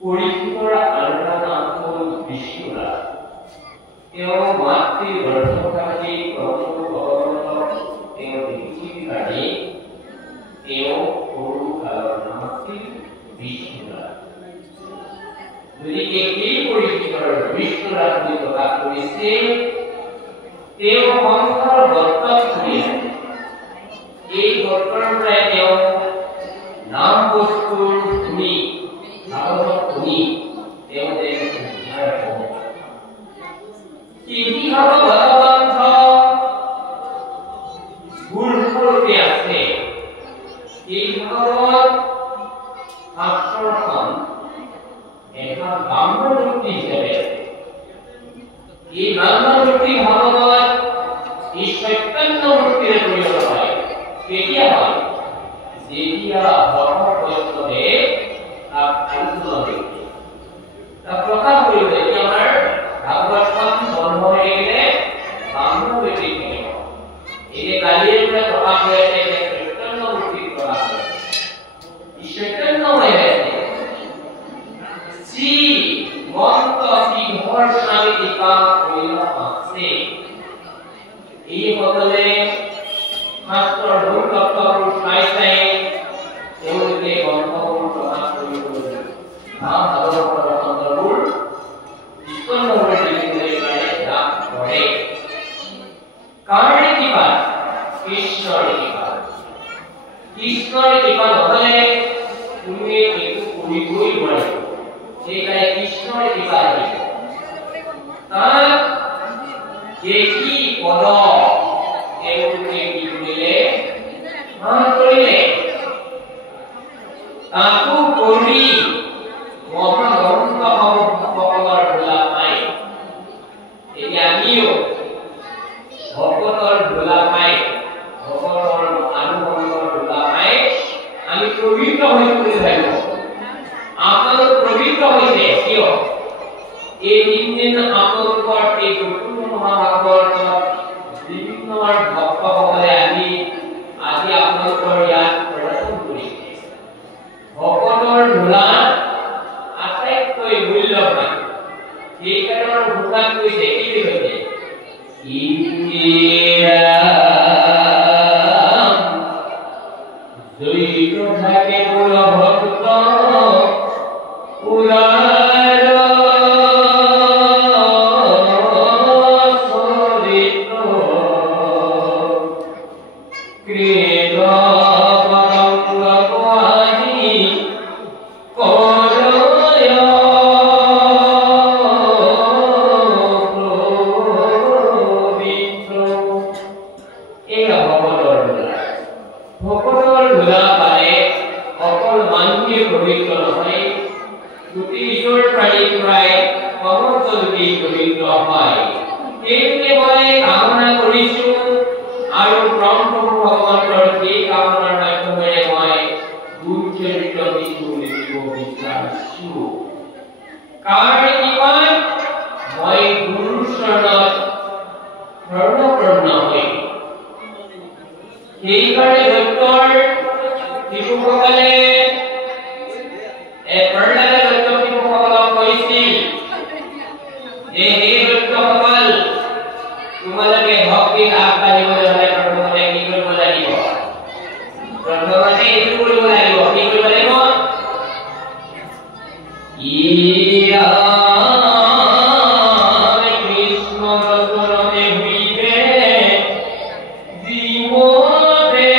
পৰীক্ষিতৰ আৰাধনা নাম বিষ্ণুৰাজ। তেওঁ মাতৃ গৰ্ভকালী প্ৰভু ভগৱানক তেওঁ দেখিছিল কাৰণে তেওঁ সৰু কালৰ নাম আছিল বিষ্ণুৰাজ। গতিকে এই পৰীক্ষিতৰ বিষ্ণুৰাজ বুলি প্ৰকাশ কৰিছে। তেওঁ সংসাৰ গত্ৰত চলি আছে। এই গত্ৰৰ পৰাই তেওঁ নাম বস্তুৰ শুনি ভাগৱত শুনি তেওঁ উদ্ধাৰ হ'ব। ইতিহাস ভগৱন্ত গুৰুৰূপে আছে। এই ভাগৱত শাস্ত্ৰখন এটা ব্ৰাহ্মণমূৰ্তি হিচাপে আছে। এই ব্ৰাহ্মণমূৰ্তি ভাগৱত এই চৈতন্য মূৰ্তিৰে পৰিণত হয়। কেতিয়া হয়? যেতিয়া ভগৱত বৈষ্ণৱে তাক আলোচনা কৰিছে, তাক প্ৰকাশ কৰিলে যে আমাৰ ভাগৱতখন বন্ধ হৈ গ'লে ব্ৰাহ্মণ ব্যক্তি থাকিব। এই কালিৰ পৰা প্ৰকাশ হৈ আছে যে চৈতন্য মূৰ্তি প্ৰকাশ হৈ আছে। এই চৈতন্যময় আছে। শ্ৰী মন্ত সিংহৰ স্বামী দীপা পৰিণত আছে। এই সকলে শাস্ত্ৰৰ মূল তত্ত্ববোৰ চাই চাই তেওঁলোকে গ্ৰন্থবোৰ প্ৰকাশ কৰিবলৈ ভাগৱতৰ তত্ত্ববোৰ বিষ্ণুৰ দেখিবলৈ পায় লাভ কৰে। কাৰ কৃপা? কৃষ্ণৰ কৃপা। কৃষ্ণৰ কৃপা নহ'লে তুমি একো কৰিবই নোৱাৰিব। সেইকাৰণে কৃষ্ণৰ কৃপা লাগিব। তাক দেখি পদ তেওঁলোকে কি কৰিলে? মান কৰিলে। তাকো কৰি মহাগ্ৰন্থসকলৰ ধূলা পাই। এতিয়া আমিও ভকতৰ ধূলা পাই, ভকতৰ আনুগত্যৰ ধূলা পাই আমি পবিত্ৰ হৈ পৰিব। আপোনালোক পবিত্ৰ হৈছে কিয়? এই তিনিদিন আপোনালোকৰ এই নতুন মহাভাগৱতত বিভিন্ন ভক্তসকলে আহি আজি আপোনালোকৰ ইয়াত প্ৰদৰ্শন কৰিছে। ভকতৰ ধূলা আটাইতকৈ মূল্যৱান। সেইকাৰণে ভূষাত কৈছে কি কৈছে? জৈত থাকে মূল ভক্ত উদাৰ চৰিত্ৰ কৃত পতংগ পাহি কৰয় পবিত্ৰ। এই ভকতৰ ধূলা। ভকতৰ ধূলা পালে অকল মানুহে পবিত্ৰ নহয়, গোটেই প্ৰাণী প্ৰায় সমস্ত লোকেই পবিত্ৰ হয়। এইটোকে মই কামনা কৰিছো আৰু প্ৰভু ভগৱানৰ এই কামনাৰ মাধ্যমেৰে মই গুৰু চৰিত্ৰ লিখিব বিচাৰিছো। কাৰ কৃপাত মই গুৰুৰ চৰণত শৰণাপন্ন হৈ সেইকাৰণে ডক্টৰ শিশুসকলে প্ৰহ্লাদে ডক্টৰ শিশুসকলক কৈছিল যে হে ডক্টৰসকল, তোমালোকে ভক্তিত আগবাঢ়িবলৈ হ'লে প্ৰথমতে কি কৰিব লাগিব? প্ৰথমতে এইটো কৰিব লাগিব। কি কৰিব লাগিব? কৃষ্ণ দৰ্শনতে হইবে জীৱনে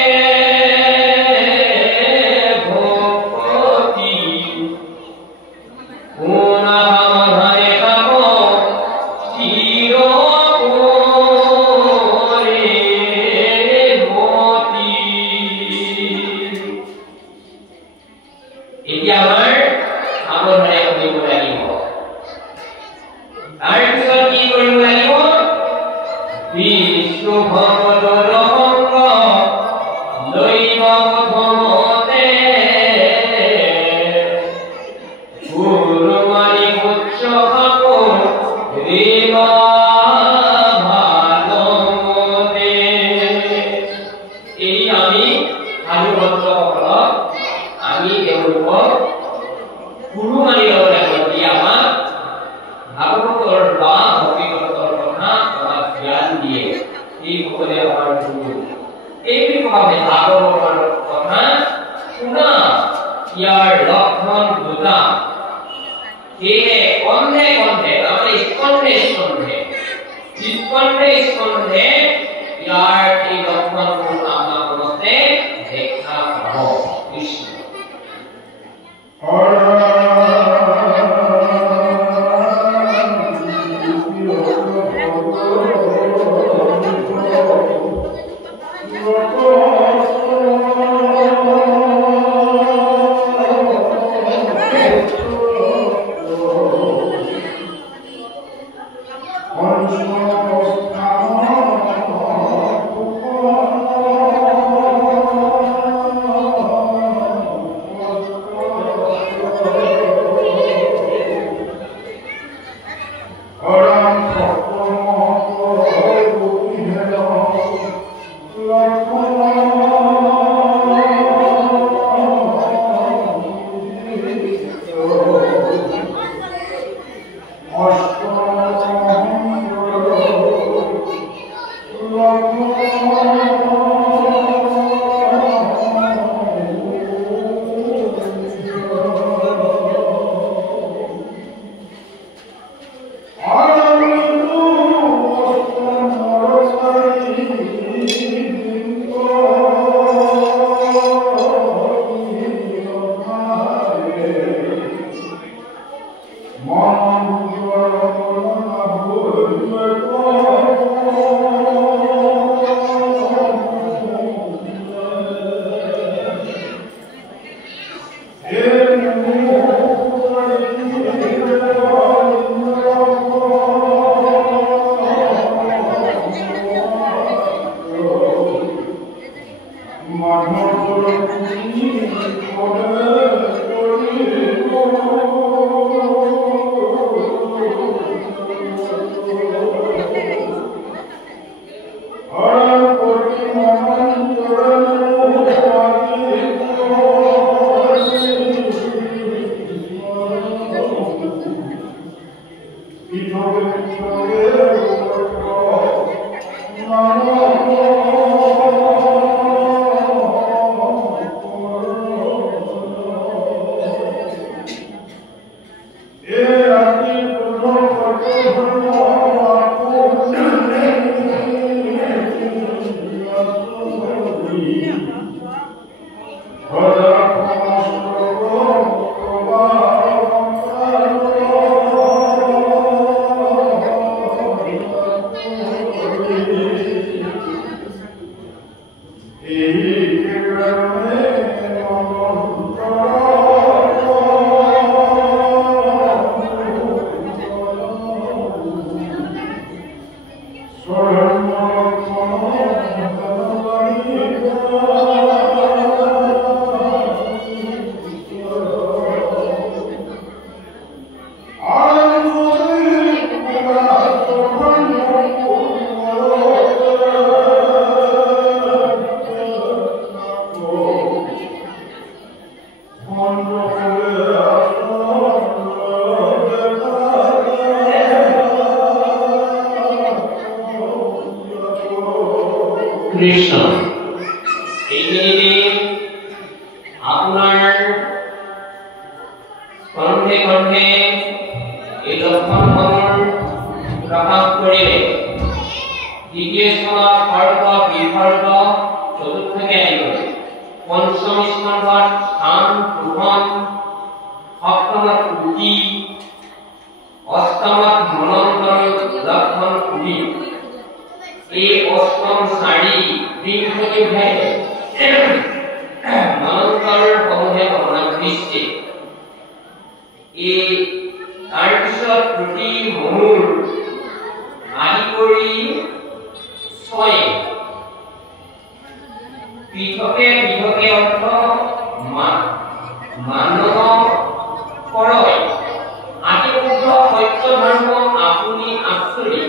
ভক্তি পুনঃ পাব চিৰ কৰে মতি। এতিয়া আমাৰ সাৱধানে কৰিব লাগিব। তাৰপিছত কি কৰিব লাগিব? বিষ্ণু ভগৱতৰ সংগ লৈব প্ৰথমতে গুৰু মানি উচ্চ ভাবো ৰেব ভালমতে। এই আমি সাধু ভক্তসকলক আমি তেওঁলোকক গুৰু মানি ল'ব লাগিব। বলে আমার গুরু এই ভাবে আগমন কথা শুনা ইয়ার লক্ষণ দুটা কে অন্ধে অন্ধে মানে স্কন্ধে স্কন্ধে ইয়ার এই লক্ষণ আমরা বলতে দেখা পাবো কৃষ্ণ কৃষ্ণ এই মিনিটে আপনার কণ্ঠে কণ্ঠে এই লক্ষণসমূহ প্রকাশ করিলে দ্বিতীয় স্কন্ধ খড়গ বিসর্গ চতুর্থ জ্ঞানী পঞ্চম স্কন্ধ স্থান প্রথম সপ্তম উটি অষ্টম মনন্তর লক্ষণ উটি এই অষ্টম শাড়ি বিংশতি ভাই মনন্তর সমূহে বৰ্ণনা কৰিছে এই তাৰপিছত ত্ৰুটি মূল আদি কৰি ছয় পৃথকে পৃথকে অৰ্থ মানৱ কৰয় আদি শুদ্ধ সত্য ধৰ্ম আপুনি আচৰি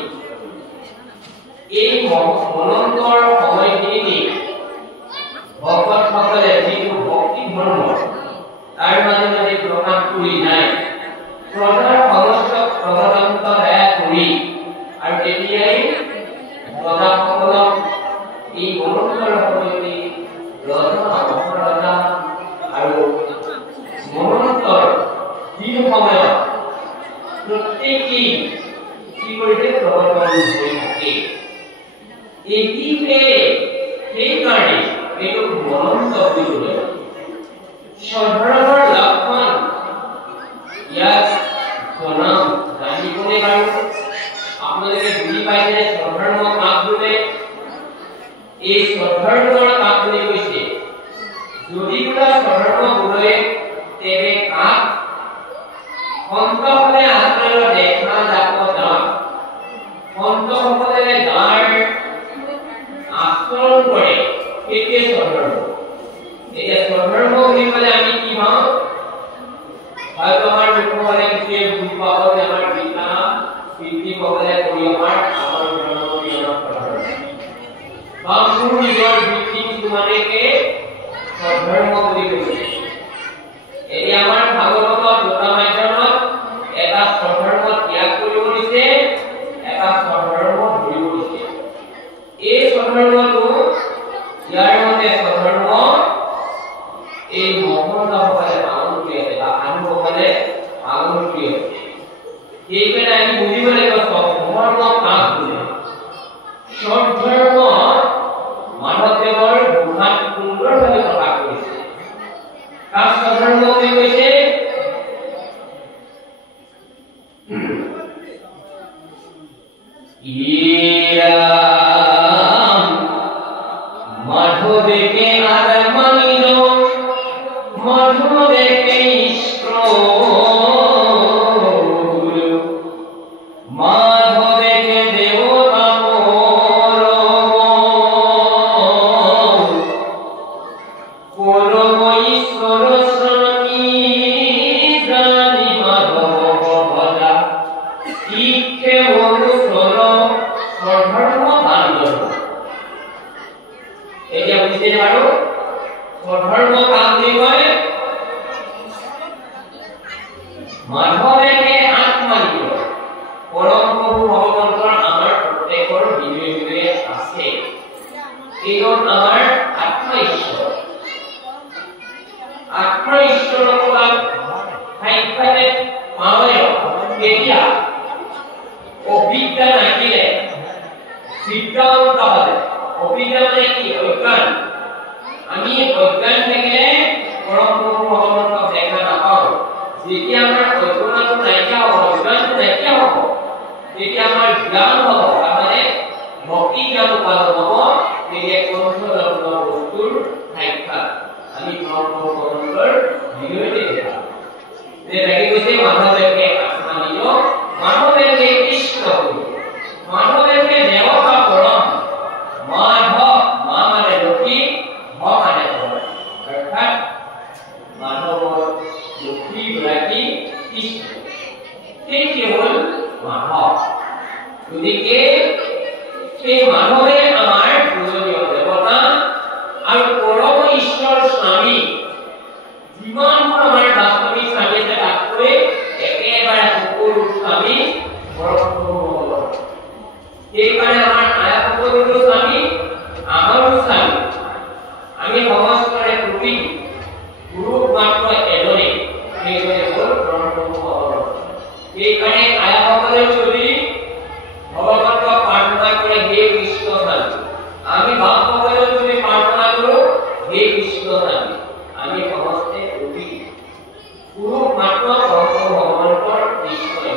এই মনন্তৰ সময়খিনিতে ভকতসকলে যিটো ভক্তি ধৰ্ম তাৰ মাজে মাজে প্ৰকাশ কৰি যায় প্ৰজাৰ সমস্ত প্ৰজাতন্ত্ৰ দয়া কৰি আৰু তেতিয়াই প্ৰজাসকলক বিভিন্ন সময়ত প্ৰত্যেকই কি কৰিছে প্ৰৱৰ্তন হৈ থাকে এটিকে সেই কাৰণে এইটো মনন্ত কৰিবলৈ সাধাৰণৰ লক্ষণ ইয়াত জনাম জানিবলৈ বাৰু আপোনালোকে বুজি পাইছে সাধাৰণ কাক বোলে এই সাধাৰণৰ কাক বুলি কৈছে যদি কোনোবা সাধাৰণ বোলে তেবে কাক সন্তসকলে আচলতে দেখা যাব যাওক সন্তসকলে যাৰ আচৰণ কৰে সেইটোৱে সাধাৰণ এতিয়া সাধাৰণ বুলি ক'লে আমি কি পাওঁ হয়তো আমাৰ লোকসকলে কিছুৱে বুজি পাব যে আমাৰ পিতা পিতৃসকলে কৰি আমাৰ জন্মদিনৰ সাধাৰণ বা মোৰ নিজৰ বৃত্তি কিছুমানেকে সাধাৰণ বুলি কৈছে এই আমাৰ ভাগৱত দুটা মাধ্যমত এটা সাধাৰণ ত্যাগ কৰিব দিছে এটা সাধাৰণ ধৰিব দিছে এই সাধাৰণটো ইয়াৰ মতে সাধাৰণ এই মহন্তসকলে পালন কৰি আছে বা আনুসকলে পালন কৰি আছে সেইকাৰণে আমি বুজিব লাগিব সাধাৰণ কাক বোলে সাধাৰণ মাধৱদেৱৰ গুণাত সুন্দৰভাৱে প্ৰকাশ কৰিছে কাক সাধাৰণ বুলি কৈছে মাধৱদেৱে আদমানিল মাধৱদেৱে ইষ্ট মাধৱদেৱে দেৱতা পৰম ঈশ্বৰ স্বামী জানি মাধৱ ভজা ইকে মনুষ্যৰ সাধাৰণ বান্ধৱ এতিয়া বুজিছে বাৰু সাধাৰণ কাম বুলি কয় মাধৱদেৱে আত্মানিল পৰম প্ৰভু ভগৱন্তৰ আমাৰ প্ৰত্যেকৰ বিনয়ে আছে এইজন আমাৰ আত্মা ঈশ্বৰ ঈশ্বৰক সাক্ষাতে পাওঁতে কেতিয়া অভিজ্ঞা নাকিলে সিদ্ধান্ত হবে অভিজ্ঞা মানে কি অজ্ঞান আমি অজ্ঞান থাকিলে পৰম প্ৰভু ভগৱন্তক দেখা নাপাওঁ যেতিয়া আমাৰ অজ্ঞানটো নাইকিয়া হ'ব অজ্ঞানটো নাইকিয়া হ'ব তেতিয়া আমাৰ জ্ঞান হ'ব মানে ভক্তি জ্ঞান উৎপাদন হ'ব তেতিয়া পঞ্চতত্ত্ব বস্তুৰ সাক্ষাৎ আমি পৰম প্ৰভু ভগৱন্তৰ বিনয়তে দেখা যে লাগি গৈছে মাধৱদেৱে আত্মানিল মাধৱদেৱে ইষ্ট মাধৱদেৱে দেৱতা পৰম মাধৱ মা মানে লক্ষী ভ মানে অৰ্থাৎ মাধৱৰ লক্ষী গৰাকী কৃষ্ণ সেই হ'ল মাধৱ গতিকে সেই মাধৱে আমাৰ পূজনীয় দেৱতা আৰু পৰম ঈশ্বৰ স্বামী যিমানবোৰ আমাৰ বাস্তৱিক স্বামী আছে তাতকৈ একেবাৰে সকলো স্বামী পৰম প্ৰভু ভগৱান সেইকাৰণে আমাৰ আয়া সকলো স্বামী আমাৰো স্বামী আমি সমস্তৰে প্ৰতি গুৰু মাত্ৰ এজনে সেইজনে হ'ল পৰম প্ৰভু ভগৱান সেইকাৰণে আয়াসকলেও যদি ভগৱন্তক প্ৰাৰ্থনা কৰে হে কৃষ্ণ স্বামী আমি বাপসকলেও যদি প্ৰাৰ্থনা কৰোঁ হে কৃষ্ণ স্বামী আমি সমস্তে প্ৰতি গুৰু মাত্ৰ পৰম প্ৰভু ভগৱন্তৰ কৃষ্ণই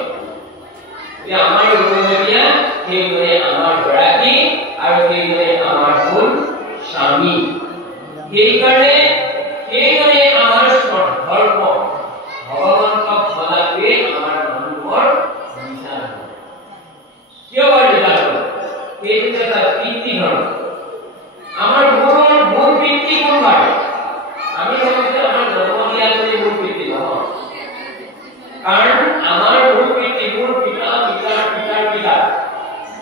আমাৰ উৰুমতীয়া সেইজনে আমাৰ গৰাকী আৰু সেইজনে আমাৰ হ'ল স্বামী সেইজনে আমাৰ ধৰ্ম ভগৱন্তক ভজাটোৱে আমাৰ মানুহৰ বিচাৰ কিয় বাৰু বিচাৰ সেইটো এটা পিতৃ ধৰ্ম আমাৰ মূল পিতৃ কোনবাৰ আমি ভাবিছো আমাৰ জন্ম দিয়া বুলি মূল পিতৃ নহয় কাৰণ আমাৰ মূল পিতৃ মূল পিতা পিতাৰ পিতাৰ পিতা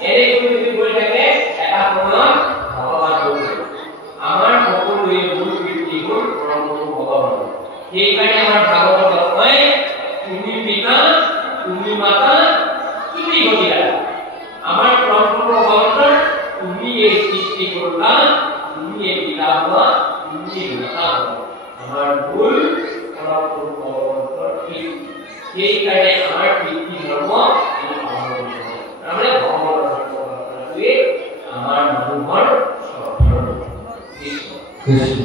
এনে যদি গৈ থাকে এটা সময়ত ভগৱান আমাৰ সকলোৱে মূল পিতৃ হ'ল পৰম প্ৰভু ভগৱান সেইকাৰণে আমাৰ ভাগৱতত কয় তুমি পিতা তুমি মাতা তুমি গতিদাতা আমাৰ পৰম প্ৰভু ভগৱানৰ তুমি এই সৃষ্টি কৰিলা তুমি এই পিতা হোৱা তুমি এই মাতা হোৱা আমাৰ ভুল পৰম প্ৰভু ভগৱানৰ সেই কাৰণে আমাৰ পিতৃ ধৰ্ম আমাৰ মানুহৰ কৃষ্ণ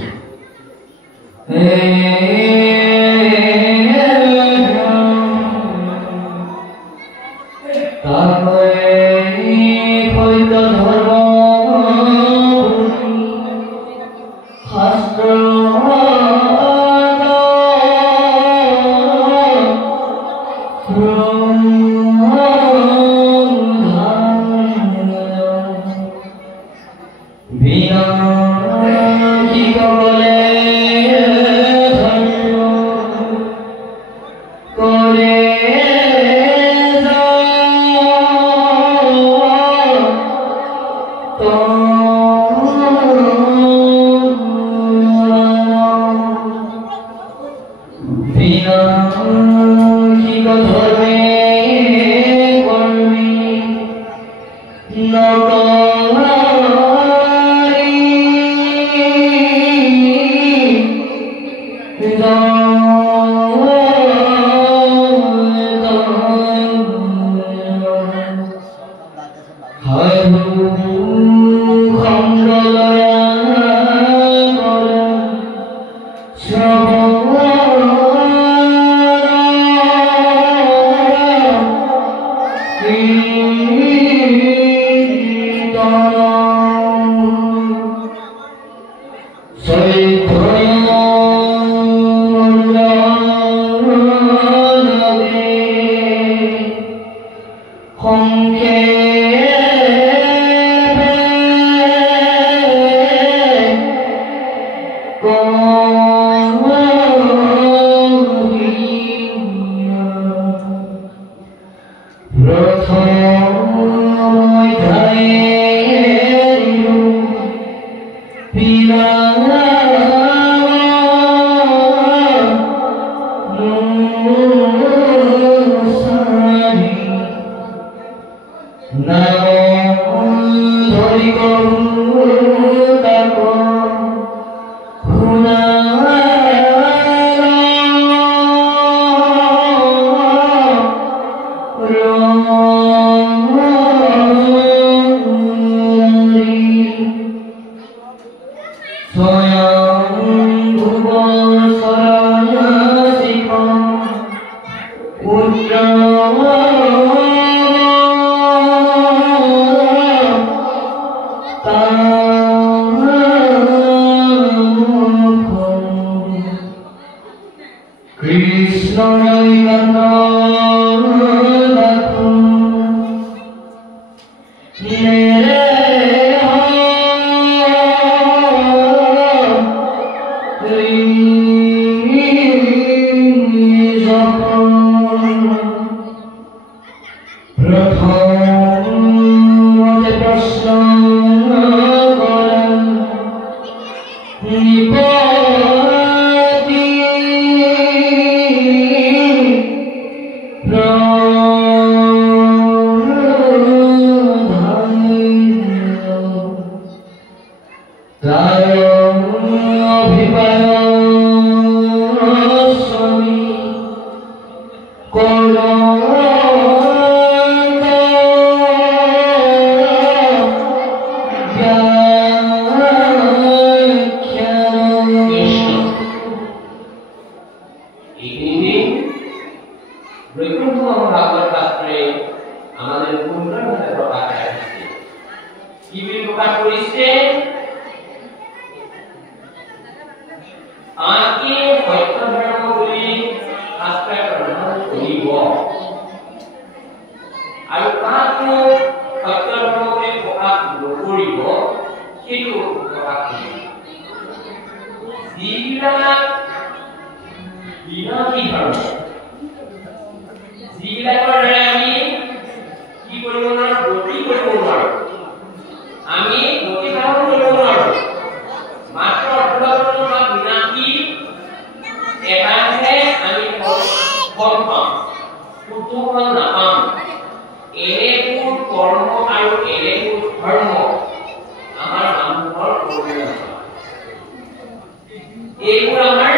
এইবোৰ আমাৰ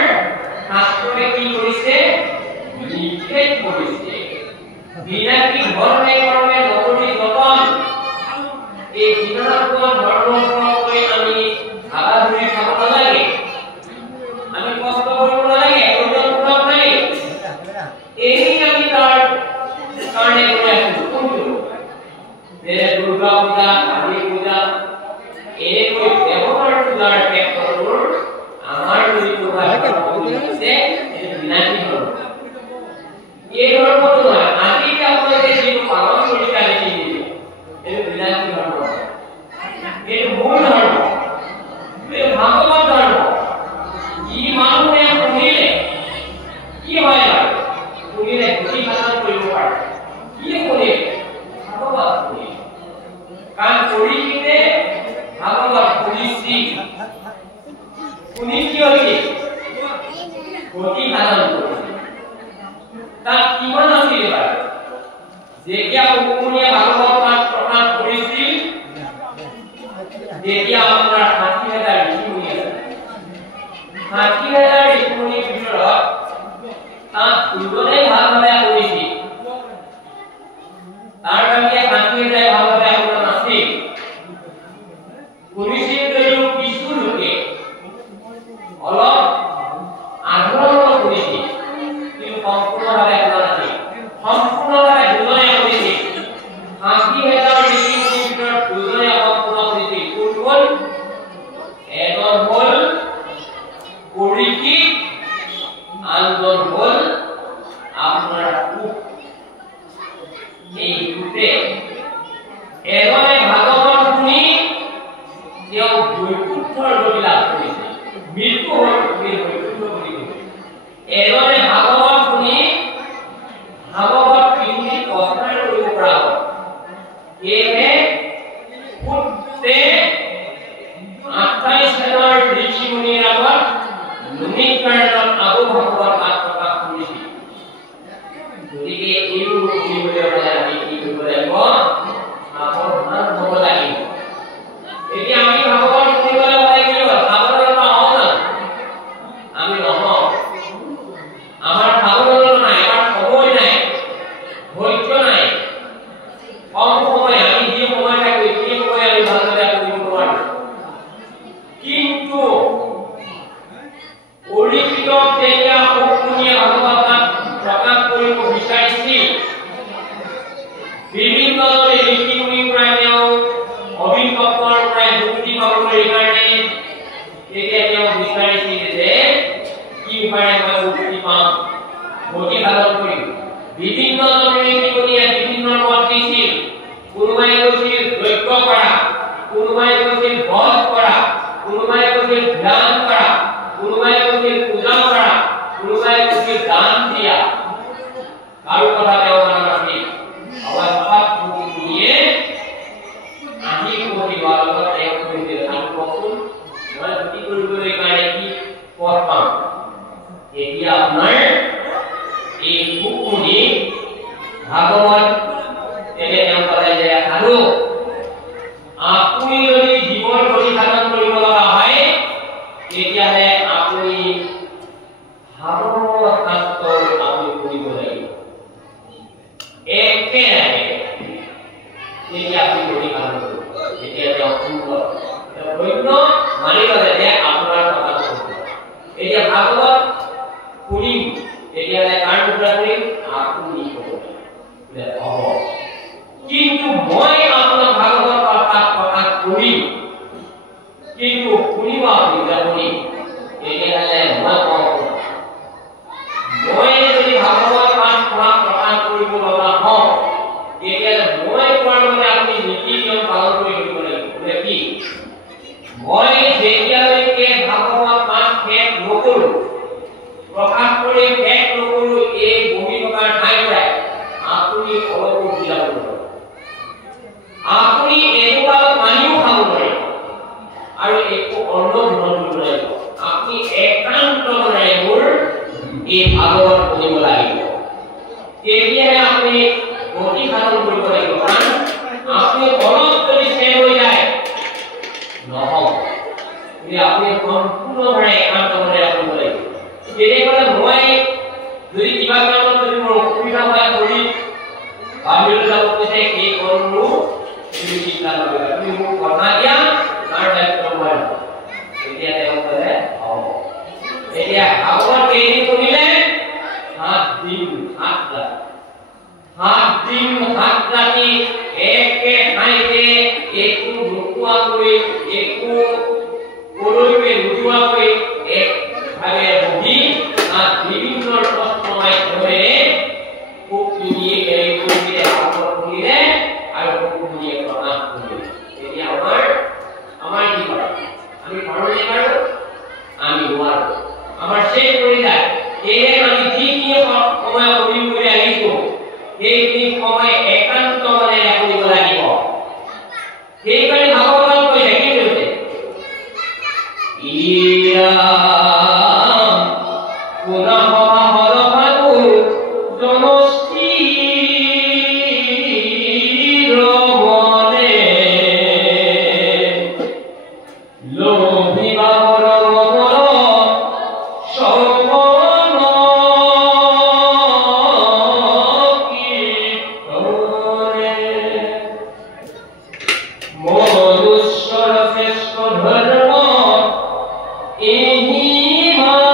শাস্ত্ৰই কি কৰিছে বিশেষ কৰিছে বিনাকি ধৰণে কৰ্মে নকৰি যতন এই বিনাকৰ ধৰ্মকৈ আমি আধাধুৰি খাব নালাগে আমি কষ্ট কৰিব নালাগে প্ৰয়োজন পূৰণ নাই এই আমি তাৰ কাৰণে কৰি আছো কোনটো যে দুৰ্গা পূজা কালী পূজা এনেকৈ ব্যৱহাৰ পূজাৰ ক্ষেত্ৰবোৰ আমাৰ যিটো আছে এই বিনাকি ধৰ্ম এই ধৰ্মটো নহয় আজি আপোনালোকে যিটো পালন কৰি আহিছে এই বিনাকি ধৰ্ম এই মূল ধৰ্ম এই ভাগৱত ধৰ্ম ই মানুহে শুনিলে কি হয় শুনিলে বুজি পালন কৰিব পাৰে কি শুনিলে ভাগৱত শুনিলে কাৰণ কৰি কিনে ভাগৱত শুনিছি শুনি কি হৈছে গতি পালন কৰিছে তাত কিমান আছিল বাৰু যেতিয়া উকুমীয়া ভাগৱত পাঠ প্ৰকাশ কৰিছিল তেতিয়া আপোনাৰ ৬০,০০০ ঋষিমুনি আছিল ৬০,০০০ ঋষিমুনিৰ ভিতৰত তাত দুজনে ভালভাৱে কৰিছিল তাৰ বাহিৰে ৬০,০০০ ভালভাৱে আপোনাৰ নাছিল কৰিছিল যদিও কিছু লোকে অলপ আগ্ৰহ কৰিছিল কিন্তু সম্পূৰ্ণভাৱে কৰা নাছিল সম্পূৰ্ণভাৱে দুজনে কৰিছিল ৬০,০০০ ঋষিমুনিৰ ভিতৰত দুজনে সম্পূৰ্ণ কৰিছিল কোন এজন হ'ল পৰীক্ষিত আনজন হ'ল আপোনাৰ এই দুটে এজনে ভাগৱত শুনি তেওঁ বৈকুণ্ঠৰ গতি লাভ কৰিছে মৃত্যু হ'ল বৈকুণ্ঠ বুলি কৈছে এজনে ভাগৱত শুনি ভাগৱত পিন্ধি প্ৰচাৰ কৰিব পৰা হ'ল সেয়েহে পুত্ৰে ২৮ চনৰ ঋষিমুনিৰ আগত মুনিকাণ্ডত আকৌ ভাগৱত পাঠ প্ৰকাশ কৰিছিল গতিকে এইবোৰ শুনিবলৈ হ'লে আমি কি কৰিব লাগিব সাৱধান হ'ব লাগিব এতিয়া আমি ভাগৱত শুনিবলৈ হ'লে কি হ'ব সাৱধান নহওঁ আমি নহওঁ আমাৰ সাৱধান নাই আমাৰ সময় নাই ধৈৰ্য নাই কম সময় আমি যি সময় থাকো সেই সময় আমি ভালদৰে কৰিব নোৱাৰো কিন্তু পৰীক্ষিতক তেতিয়া অসমীয়া ভাগৱত প্ৰকাশ কৰিব বিচাৰিছিল বিভিন্ন ঋষিমুনিৰ পৰা তেওঁ অভিভাৱকৰ পৰা যুক্তি পাবলৈ কাৰণে তেতিয়া তেওঁ বিচাৰিছিল যে কি উপায়ে মই মুক্তি পাম গতি পালন কৰিম বিভিন্ন ঋষিমুনিয়ে বিভিন্ন মত দিছিল কোনোবাই কৈছিল যজ্ঞ কৰা কোনোবাই কৈছিল বধ কৰা কোনোবাই কৈছিল ধ্যান কৰা কোনোবাই কৈছিল পূজা কৰা কোনোবাই কৈছিল দান দিয়া আৰু কথা তেওঁ মানা নাছিল অৱস্থাত শুনিয়ে আহি পঢ়িবা লগত তেওঁ কৈছিল আৰু কচোন মই গতি কৰিবলৈ কাৰণে কি পথ পাম এতিয়া আপোনাৰ এই শুনি ভাগৱত এতিয়া তেওঁ ক'লে যে আৰু আপুনি যদি জীৱন গতি সাধন কৰিব লগা হয় তেতিয়াহ'লে আপুনি ভাগৱত শাস্ত্ৰ আপুনি পঢ়িব লাগিব একেৰাহে তেতিয়া আপুনি গতি সাধন কৰিব তেতিয়া তেওঁ সুন্দৰ ধন্য মানি ল'লে যে আপোনাৰ কথাটো সত্য এতিয়া ভাগৱত শুনিম তেতিয়াহ'লে কাৰ টুকুৰা কৰিম আপুনি ক'ব হ'ব কিন্তু মই আপোনাক ভাগৱত পাঠ প্ৰকাশ কৰিম কিন্তু শুনিব আপুনি যাবনি তেতিয়াহ'লে মই কওঁ মই যদি ভাগৱত পাঠ প্ৰকাশ কৰিব লগা হওঁ তেতিয়াহ'লে মই কোৱাৰ মতে আপুনি নীতি নিয়ম পালন কৰি দিব লাগিব কি মই যেতিয়ালৈকে ভাগৱত পাঠ শেষ নকৰোঁ প্ৰকাশ কৰি শেষ নকৰোঁ এই বহি থকাৰ ঠাইৰ পৰাই আপুনি অলপো যাব নোৱাৰিব আপুনি একেবাৰে পানীও খাব নোৱাৰিব আৰু একো অন্ন গ্ৰহণ কৰিব নোৱাৰিব আপুনি একান্ত মনেৰে মোৰ এই ভাগৱত পঢ়িব লাগিব তেতিয়াহে আপুনি গতি সাধন কৰিব লাগিব কাৰণ আপুনি অলপ যদি চেৰ হৈ যায় নহ'ব আপুনি সম্পূৰ্ণভাৱে একান্ত মনেৰে পঢ়িব লাগিব তেনেহ'লে মই যদি কিবা কাৰণত যদি মোৰ হাত দিন হাত রাতি একে ঠাইতে একটু ঢুকুয়া করে একটু পড়বে রুজুয়া করে এক ভাবে বহি আর বিভিন্ন প্রশ্নময় ধরে খুব নিয়ে এই কবিতে আলোচনা করিলে আর খুব নিয়ে প্রমাণ করিলে এটি আমার কি করে আমি পারলে পারব আমি হওয়ার আমার শেষ পরিচয় এই আমি কি কি সময় অভিযোগ করে আনিছো এই সময় একান্ত মনে রাখিব লাগিব সেইকাৰণে ভাগৱতত কৈছে কি কৈছে ইয়া পুনঃ হৰভাগু জনস্থিৰ মনে লোভিবাবৰ মনৰ সৰ্বন কীৰ্তনে মনুষ্যৰ শ্ৰেষ্ঠ ধৰ্ম এহি মানে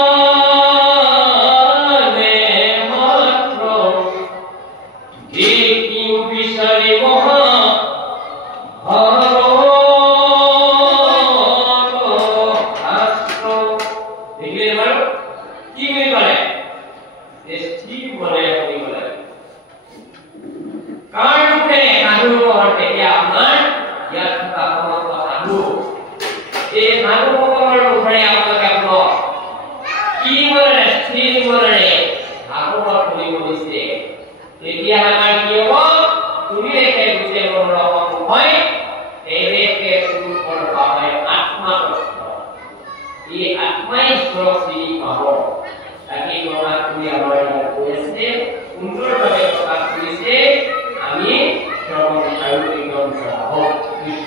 মাত্ৰ দেখিও বিচাৰি মহা শাস্ত্ৰ দেখিলে বাৰু কি কৰি পালে স্থিৰ মনে শুনিব লাগে কাৰ মুখে সাধু তেতিয়া আপোনাৰ ইয়াত থকা সমস্ত সাধু এই সাধুসকলৰ মুখেৰে আপোনালোকে আপোনাৰ কি মনেৰে স্থিৰ মনেৰে ভাগৱত শুনিব দিছে তেতিয়া আমাৰ কি হ'ব শুনিলেহে বুজে মনৰ সময় এইবেকে পুৰুষৰ বাবে আত্মা কষ্ট এই আত্মাই ঈশ্বৰক চিনি পাব তাকে প্ৰকাশ কৰি আমাৰ ইয়াত কৈ আছে সুন্দৰভাৱে প্ৰকাশ কৰিছে আমি শ্ৰৱণ আৰু কীৰ্তন কৰা হওক কৃষ্ণ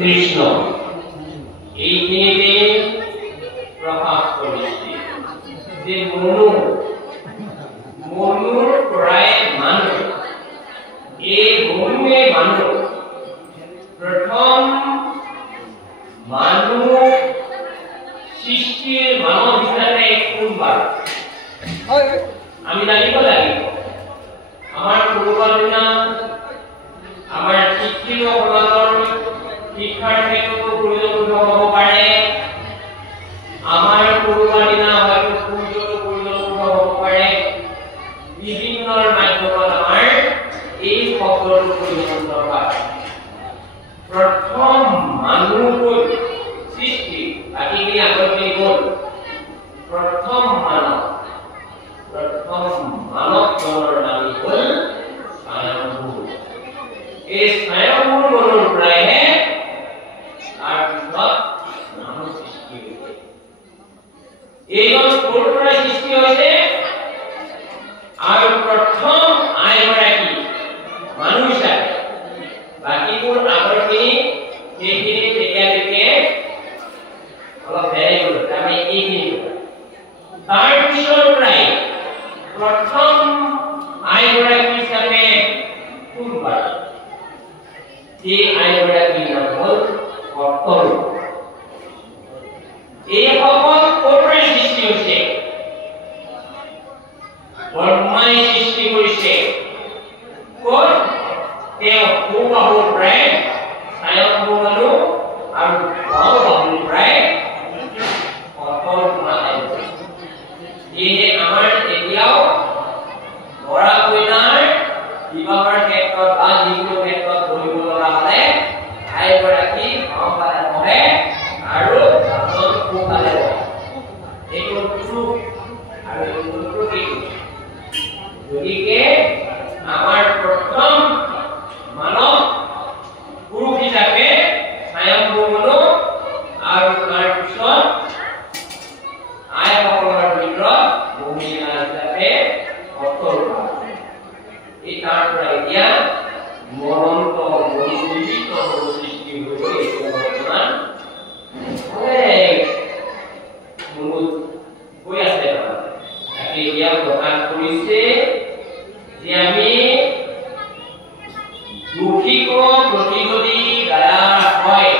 কৃষ্ণ এইখিনিতে প্ৰকাশ কৰিছে যে মনুৰ পৰাই মানুহ এই মনুৱে মানুহ প্ৰথম মানুহ সৃষ্টিৰ মানৱ হিচাপে কোনবাৰ আমি জানিব লাগিব আমাৰ পূৰ্বৰ দিনা আমাৰ শিক্ষিত সমাজৰ শিক্ষাৰ ক্ষেত্ৰতো প্ৰয়োজন হ'ব পাৰে আমাৰ পূৰ্বৰ দিনা হয়তো সূৰ্যটো প্ৰয়োজন হ'ব পাৰে বিভিন্ন মাধ্যমত আমাৰ এই শব্দৰ প্ৰয়োজন দৰকাৰ প্ৰথম মানুহৰ সৃষ্টি বাকীখিনি আগতে গ'ল প্ৰথম মানৱজনৰ নাম হ'ল স্বয়ম্ভূ এই স্বয়ম্ভূ মনুৰ পৰাইহে তাৰপিছত মানুহ সৃষ্টি হৈছে এইজন ক'ৰ পৰা সৃষ্টি হৈছে আৰু প্ৰথম আইগৰাকী মানুহ হিচাপে বাকীবোৰ আগৰখিনি সেইখিনি তেতিয়ালৈকে অলপ বেলেগ হ'ল আমি এইখিনি তাৰ পিছৰ পৰাই প্ৰথম আইগৰাকী হিচাপে কোনবাৰ এই আইগৰাকীৰ নাম হ'ল কৰ্তব্য এই সকল ক'ৰ পৰাই সৃষ্টি হৈছে ব্ৰহ্মাই সৃষ্টি কৰিছে ক'ত তেওঁ সোঁবাহুৰ পৰাই স্বয়ম্ভূ মানুহ আৰু বাহুৰ পৰাই আমাৰ এতিয়াও ল'ৰা কইনাৰ বিবাহৰ ক্ষেত্ৰত বা যিকোনো ক্ষেত্ৰত বহিব লগা হ'লে আইগৰাকী বাওঁফালে বহে আৰু এজন সোঁফালে বহে এইটো ট্ৰুথ আৰু এইটো প্ৰকৃতি গতিকে আমাৰ প্ৰথম মানৱ পুৰুষ হিচাপে স্বয়ম্ভূ মানুহ আৰু তাৰ পিছত আইসকলৰ ভিতৰত মহিলা হিচাপে কৰ্তব্য এই তাৰ পৰা এতিয়া মনন্ত মনোনীত সৃষ্টি হৈ এতিয়া বৰ্তমান হৈ আছে তাকে এতিয়া প্ৰকাশ কৰিছে যে আমি দুখিক প্ৰতিগতি দ্বাৰা হয়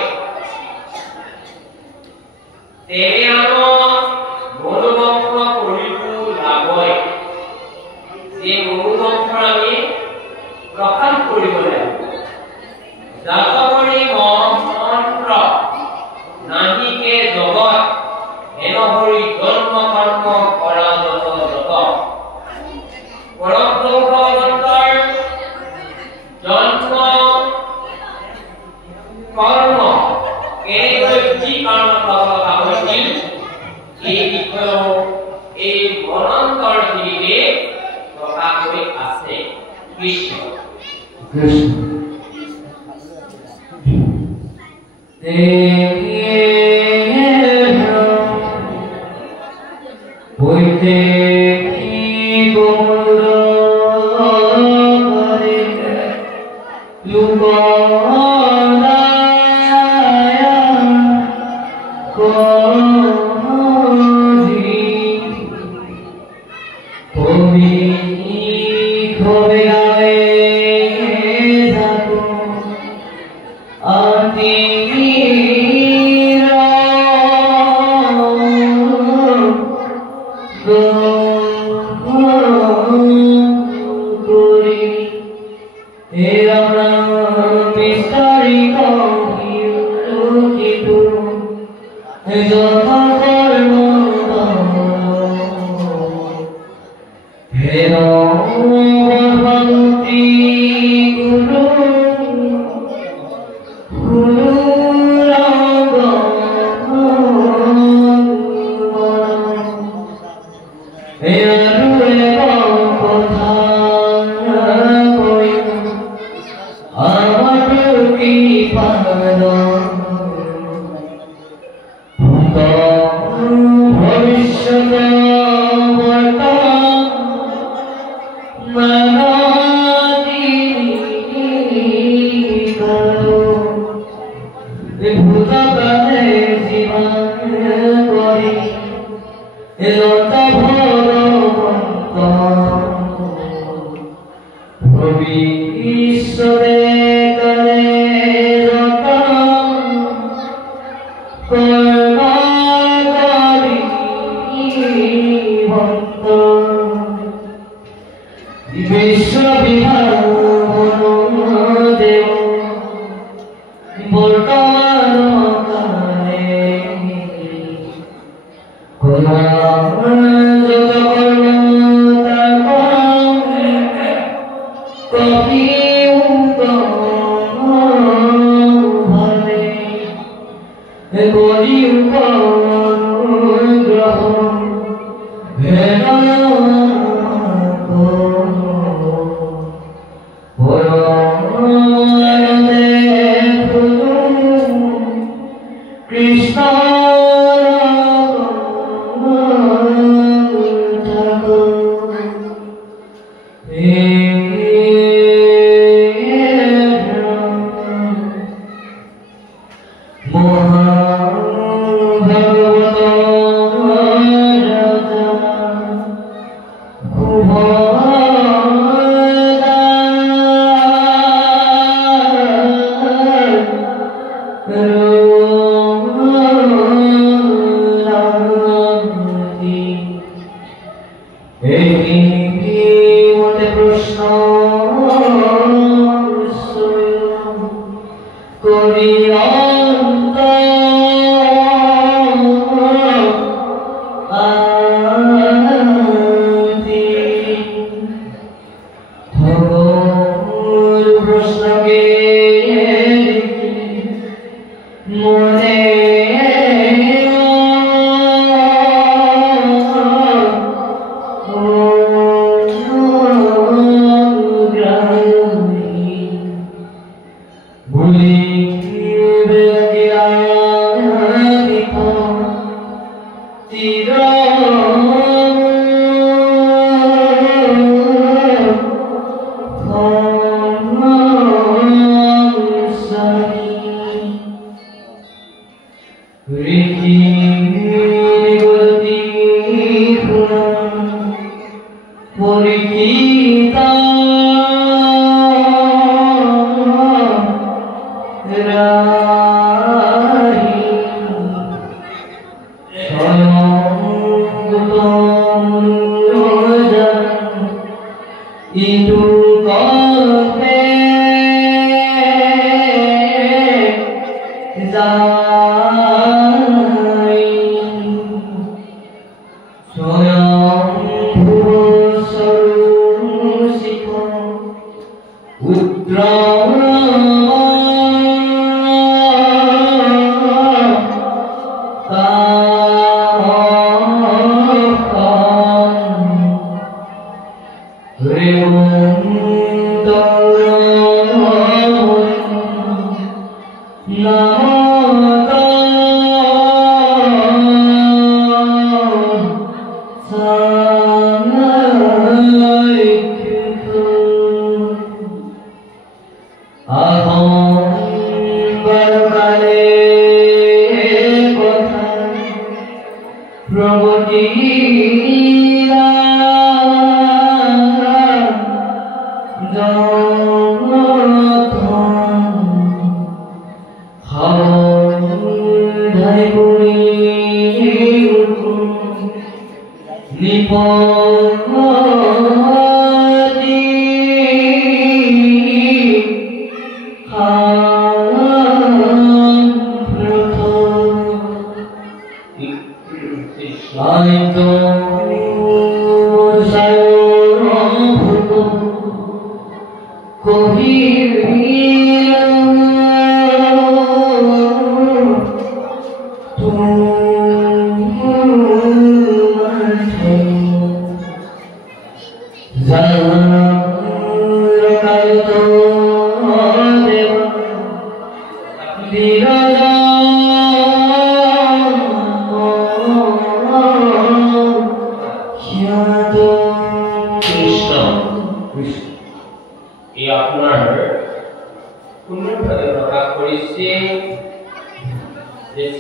তেনে মনোবক্ৰ কৰিব লাগয় যে মনোবক্ৰ আমি প্ৰকাশ কৰিব লাগিব জাতকৰি মন্ত্ৰ নাহিকে জগত হেনহৰি জন্ম কৰ্ম কৰা যত যত পৰব্ৰহ্মৰ জন্ম কৰ্ম কেনেকৈ কি কাৰণত লগা হৈছিল এই বিষয়েও এই মনন্তৰ খিনিতে প্ৰকাশ হৈ আছে কৃষ্ণ Om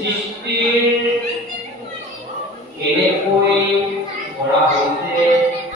সৃষ্টিৰ কেনেকৈ কৰা হৈছে